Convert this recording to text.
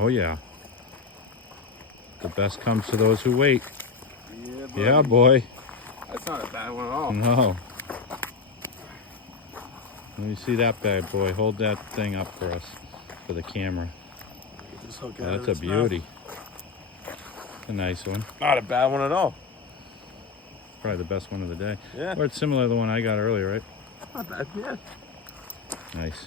Oh yeah. The best comes to those who wait. Yeah, buddy. Yeah, boy. That's not a bad one at all. No. Let me see that bad boy. Hold that thing up for us, for the camera. Just hook Oh, out of that's a its mouth. beauty. A nice one. Not a bad one at all. Probably the best one of the day. Yeah. Or it's similar to the one I got earlier, right? Not bad, yeah. Nice.